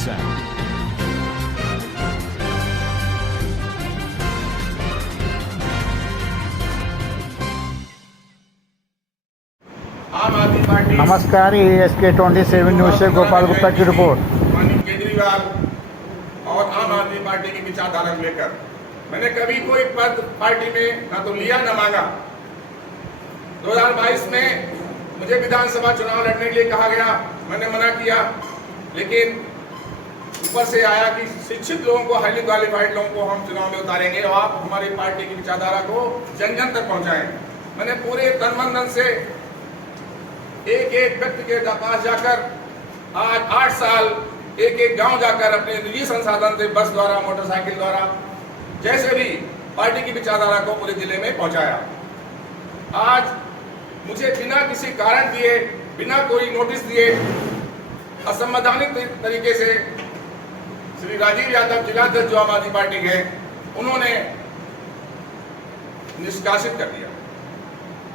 Jackson. आम आदमी party नमस्कार, ASK27 न्यूज से गोपाल गुप्ता की रिपोर्ट। माननीय केजरीवाल और आम आदमी पार्टी की विचारधारा को लेकर मैंने कभी कोई पद पार्टी में ना तो लिया ना मांगा। 2022 में मुझे विधानसभा चुनाव लड़ने के लिए कहा गया, मैंने मना किया, लेकिन ऊपर से आया कि शिक्षित लोगों को, हाईली क्वालिफाइड लोगों को हम चुनाव में उतारेंगे और आप हमारी पार्टी की विचारधारा को जन जन तक पहुंचाएं। मैंने पूरे तन मन धन से एक एक व्यक्ति के पास जाकर आज 8 साल एक एक गांव जाकर अपने निजी संसाधन से, बस द्वारा, मोटरसाइकिल द्वारा, जैसे भी पार्टी की विचारधारा को पूरे जिले में पहुंचाया। आज मुझे बिना किसी कारण दिए, बिना कोई नोटिस दिए, असंवैधानिक तरीके से श्री राजीव यादव जिलाध्यक्ष जो आम आदमी पार्टी के, उन्होंने निष्कासित कर दिया,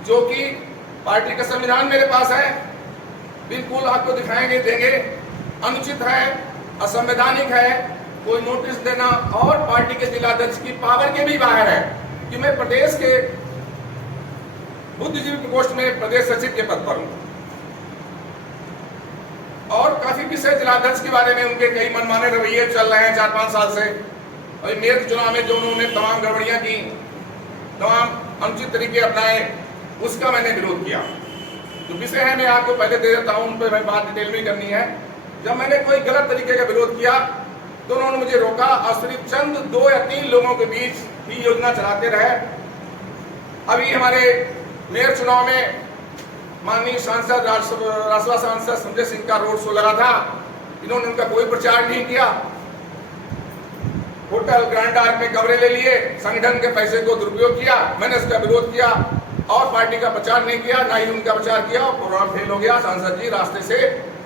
जो कि पार्टी का संविधान मेरे पास है, बिल्कुल आपको दिखाएंगे, देंगे, अनुचित है, असंवैधानिक है। कोई नोटिस देना और पार्टी के जिलाध्यक्ष की पावर के भी बाहर है कि मैं प्रदेश के बुद्धिजीवी प्रकोष्ठ में प्रदेश सचिव के पद पर हूं और काफी विषय जिलाध्यक्ष के बारे में उनके कई मनमाने रवैये चल रहे हैं 4-5 साल से। और मेयर चुनाव में जो उन्होंने तमाम गड़बड़ियां की, तमाम अनुचित तरीके अपनाए, उसका मैंने विरोध किया। जो विषय है मैं आपको पहले दे देता हूं, उन पर मैं बात डिटेल में करनी है। जब मैंने कोई गलत तरीके का विरोध किया तो उन्होंने मुझे रोका और सिर्फ चंद 2 या 3 लोगों के बीच ही योजना चलाते रहे। अभी हमारे मेयर चुनाव में माननीय सांसद, राज्यसभा सांसद संजय सिंह का रोड शो लगा था, इन्होंने उनका कोई प्रचार नहीं किया। होटल ग्रैंड आर्क में कमरे ले लिए, संगठन के पैसे को दुरुपयोग किया, मैंने इसका विरोध किया और पार्टी का प्रचार नहीं किया, ना ही उनका प्रचार किया। प्रोग्राम फेल हो गया, सांसद जी रास्ते से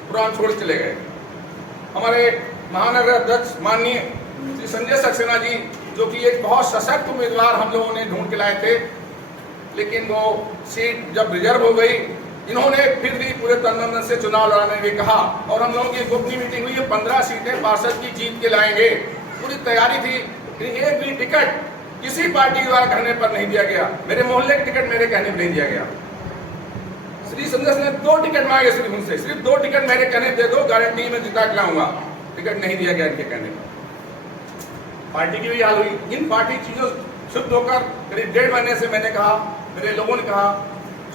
प्रोग्राम छोड़ चले गए। हमारे महानगर अध्यक्ष माननीय श्री संजय सक्सेना जी, जो कि एक बहुत सशक्त उम्मीदवार हम लोगों ने ढूंढ के लाए थे, लेकिन वो सीट जब रिजर्व हो गई, इन्होंने फिर भी पूरे तन से चुनाव लड़ाने के कहा और हम लोगों की गुप्त मीटिंग हुई, 15 सीटें पार्षद की जीत के लाएंगे, पूरी तैयारी थी। एक भी टिकट किसी पार्टी द्वारा कहने पर नहीं दिया गया। मेरे मोहल्ले का टिकट मेरे कहने पर नहीं दिया गया। श्री संजय ने 2 टिकट मांगे सिर्फ उनसे, सिर्फ 2 टिकट मेरे कहने दे दो, गारंटी में जिता के लाऊंगा। टिकट नहीं दिया गया इनके कहने पर। पार्टी की भी हाल हुई। इन पार्टी चीजों शुद्ध होकर करीब 1.5 महीने से मैंने कहा, मेरे लोगों ने कहा,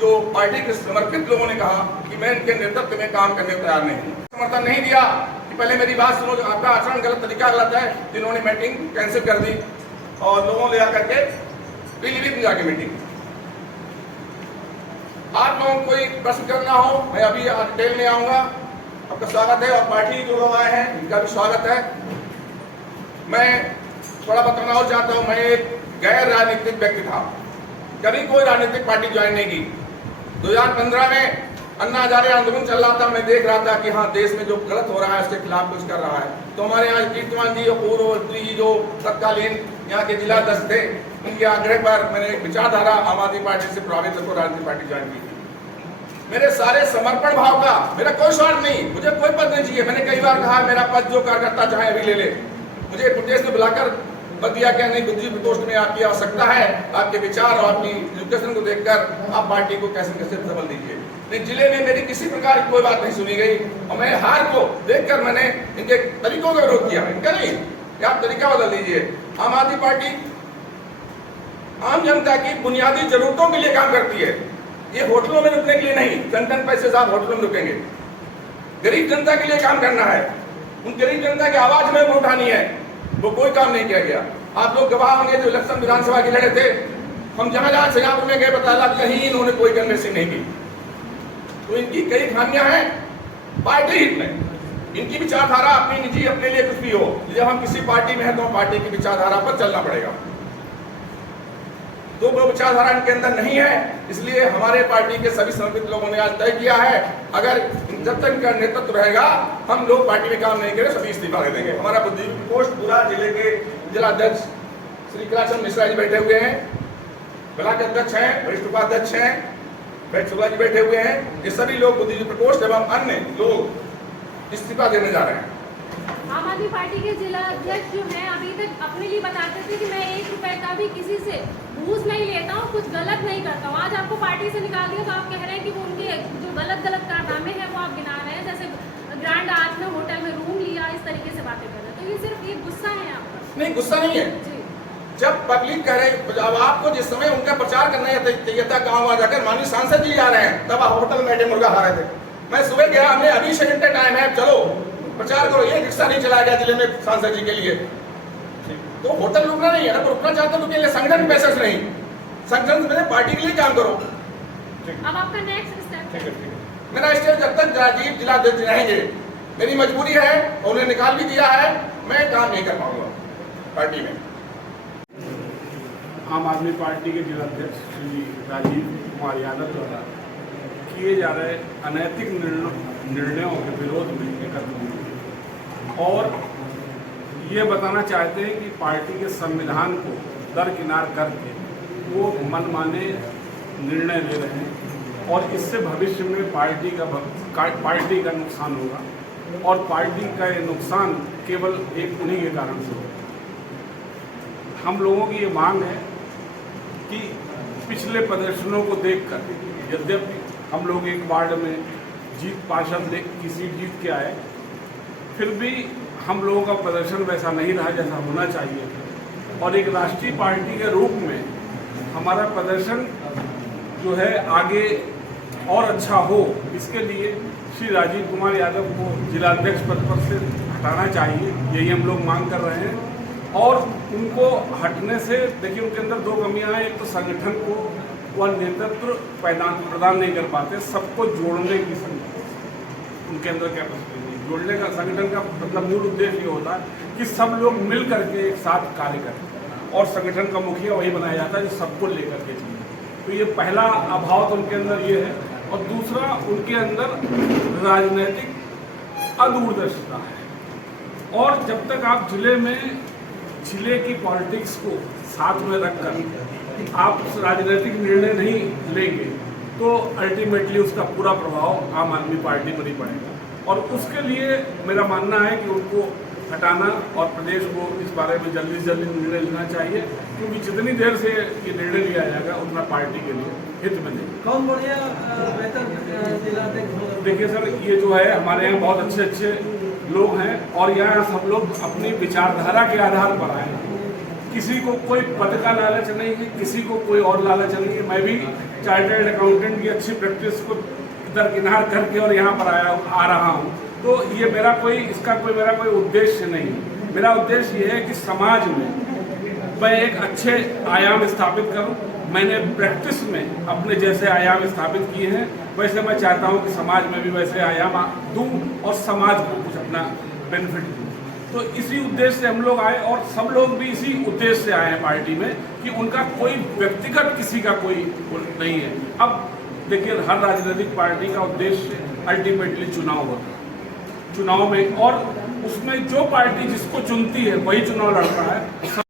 जो पार्टी के समर्पित लोगों ने कहा कि मैं इनके नेतृत्व में काम करने को तैयार नहीं हूं। समर्थन नहीं दिया कि पहले मेरी बात सुनो, आपका आचरण गलत, तरीका गलत है। जिन्होंने मीटिंग कैंसिल कर दी और लोगों ले जाकर के पीलीभीत में जाके मीटिंग। आप लोगों को कोई प्रश्न करना हो, मैं अभी डिटेल में आऊंगा। आपका स्वागत है और पार्टी जो लोग आए हैं इनका भी स्वागत है। मैं थोड़ा बताना और चाहता हूं, मैं एक गैर राजनीतिक व्यक्ति था, कभी कोई राजनीतिक पार्टी ज्वाइन नहीं की। 2015 में अन्ना हजारे आंदोलन चल रहा था, मैं देख रहा था कि हाँ, देश में जो गलत हो रहा है उसके खिलाफ कुछ कर रहा है। तो हमारे यहाँ कीर्तिमान जी और पूर्व जी जो तत्कालीन यहाँ के जिलाध्यक्ष थे, उनके आग्रह पर मैंने एक विचारधारा आम आदमी पार्टी से प्रभावित होकर राजनीतिक पार्टी ज्वाइन की थी। मेरे सारे समर्पण भाव का, मेरा कोई स्वार्थ नहीं, मुझे कोई पद नहीं चाहिए। मैंने कई बार कहा मेरा पद जो कार्यकर्ता चाहे अभी ले ले। मुझे प्रोटेस्ट में बुलाकर पद दिया क्या नहीं, बुद्धिजीवी प्रकोष्ठ में आपकी आवश्यकता है, आपके विचार और आपकी एजुकेशन को देखकर आप पार्टी को कैसे कैसे सबल दीजिए। लेकिन जिले में मेरी किसी प्रकार की कोई बात नहीं सुनी गई और मैं हार को देखकर मैंने इनके तरीकों का विरोध किया। इनका नहीं कि आप तरीका बदल दीजिए। आम आदमी पार्टी आम जनता की बुनियादी जरूरतों के लिए काम करती है। ये होटलों में रुकने के लिए नहीं, जन पैसे से आप होटलों में रुकेंगे। गरीब जनता के लिए काम करना है, उन गरीब जनता की आवाज में उठानी है, वो कोई काम नहीं किया गया। आप लोग गवाह होंगे जो इलेक्शन विधानसभा के लड़े थे, हम जहां सिंगापुर में गए, बताया कहीं इन्होंने कोई कन्वेंसिंग नहीं की। तो इनकी कई खामियां हैं पार्टी हित में। इनकी विचारधारा अपनी निजी, अपने लिए कुछ भी हो, जब हम किसी पार्टी में हैं तो पार्टी की विचारधारा पर चलना पड़ेगा। तो वो विचारधारा इनके अंदर नहीं है, इसलिए हमारे पार्टी के सभी समर्पित लोगों ने आज तय किया है, अगर जब तक इनका नेतृत्व रहेगा हम लोग पार्टी में काम नहीं करें, सभी इस्तीफा दे देंगे। हमारा बुद्धिजीवी प्रकोष्ठ पूरा जिले के जिलाध्यक्ष श्री कैलाश मिश्रा जी बैठे हुए हैं, ब्लॉक अध्यक्ष हैं, वरिष्ठ उपाध्यक्ष हैं, शुक्ला जी बैठे हुए हैं। ये सभी लोग बुद्धिजीवी प्रकोष्ठ एवं अन्य लोग इस्तीफा देने जा रहे हैं। आम आदमी पार्टी के जिला अध्यक्ष जो हैं अभी तक अपने लिए बताते थे कि मैं 1 रुपए का भी किसी से घूस नहीं लेता हूँ, कुछ गलत नहीं करता हूँ। आज आपको पार्टी से निकाल दिया तो आप कह रहे हैं कि वो उनके जो गलत कारनामे हैं वो आप गिना रहे हैं, जैसे ग्रैंड आर्ट में होटल में रूम लिया, इस तरीके से बातें कर रहे हैं। तो ये सिर्फ ये गुस्सा है आपका? नहीं, गुस्सा नहीं है। जी, जब पब्लिक कह रहे, जब आपको जिस समय उनका प्रचार करना चाहिए था, गाँव आ जाकर माननीय सांसद जी आ रहे हैं, तब आप होटल में बैठे मुर्गा खा रहे थे। मैं सुबह गया, हमने अभी से घंटे टाइम है, चलो प्रचार करो। ये रिक्शा नहीं चलाया गया जिले में सांसद जी के लिए, तो होटल रुकना नहीं है ना, रुकना चाहते तो के लिए संगठन पैसे से नहीं, संगठन में पार्टी के लिए काम करो। अब आपका नेक्स्ट स्टेप? मेरा स्टेप जब तक राजीव जिला अध्यक्ष रहेंगे, मेरी मजबूरी है और उन्हें निकाल भी दिया है, मैं काम नहीं कर पाऊंगा पार्टी में। आम आदमी पार्टी के जिलाध्यक्ष श्री राजीव कुमार यादव द्वारा किए जा रहे अनैतिक निर्णयों के विरोध में एकत्र हुए और ये बताना चाहते हैं कि पार्टी के संविधान को दरकिनार करके वो मनमाने निर्णय ले रहे हैं और इससे भविष्य में पार्टी का नुकसान होगा और पार्टी का ये नुकसान केवल एक उन्हीं के कारण से होगा। हम लोगों की ये मांग है कि पिछले प्रदर्शनों को देखकर, यद्यपि हम लोग एक वार्ड में पार्षद की सीट जीत के आए, फिर भी हम लोगों का प्रदर्शन वैसा नहीं रहा जैसा होना चाहिए और एक राष्ट्रीय पार्टी के रूप में हमारा प्रदर्शन जो है आगे और अच्छा हो, इसके लिए श्री राजीव कुमार यादव को जिलाध्यक्ष पद पर से हटाना चाहिए, यही हम लोग मांग कर रहे हैं। और उनको हटने से देखिए उनके अंदर दो कमियां हैं, एक तो संगठन को वह नेतृत्व प्रदान नहीं कर पाते, सबको जोड़ने की उनके अंदर कैपेसिटी नहीं, जोड़ने का संगठन का मतलब मूल उद्देश्य ये होता है कि सब लोग मिल करके एक साथ कार्य करें और संगठन का मुखिया वही बनाया जाता है जो सबको लेकर के चले। तो ये पहला अभाव तो उनके अंदर ये है और दूसरा उनके अंदर राजनीतिक अदूरदर्शिता है और जब तक आप जिले की पॉलिटिक्स को साथ में रखकर आप राजनीतिक निर्णय नहीं लेंगे तो अल्टीमेटली उसका पूरा प्रभाव आम आदमी पार्टी पर ही पड़ेगा और उसके लिए मेरा मानना है कि उनको हटाना और प्रदेश को इस बारे में जल्दी से जल्दी निर्णय लेना चाहिए, क्योंकि जितनी देर से ये निर्णय लिया जाएगा उतना पार्टी के लिए हित में नहीं। कौन बढ़िया बेहतर जिलाध्यक्ष? देखिए सर, ये जो है हमारे यहाँ बहुत अच्छे अच्छे लोग हैं और यहाँ सब लोग अपनी विचारधारा के आधार पर आए हैं। किसी को कोई पद का लालच नहीं है, किसी को कोई और लालच नहीं है। मैं भी चार्टर्ड अकाउंटेंट की अच्छी प्रैक्टिस को दरकिनार करके और यहाँ पर आ रहा हूँ, तो ये मेरा कोई उद्देश्य नहीं है। मेरा उद्देश्य ये है कि समाज में मैं एक अच्छे आयाम स्थापित करूं। मैंने प्रैक्टिस में अपने जैसे आयाम स्थापित किए हैं, वैसे मैं चाहता हूं कि समाज में भी वैसे आयाम दूं और समाज को कुछ अपना बेनिफिट दूं। तो इसी उद्देश्य से हम लोग आए और सब लोग भी इसी उद्देश्य से आए हैं पार्टी में कि उनका कोई व्यक्तिगत किसी का कोई नहीं है। अब देखिए, हर राजनीतिक पार्टी का उद्देश्य अल्टीमेटली चुनाव होता है, चुनाव में और उसमें जो पार्टी जिसको चुनती है वही चुनाव लड़ता है।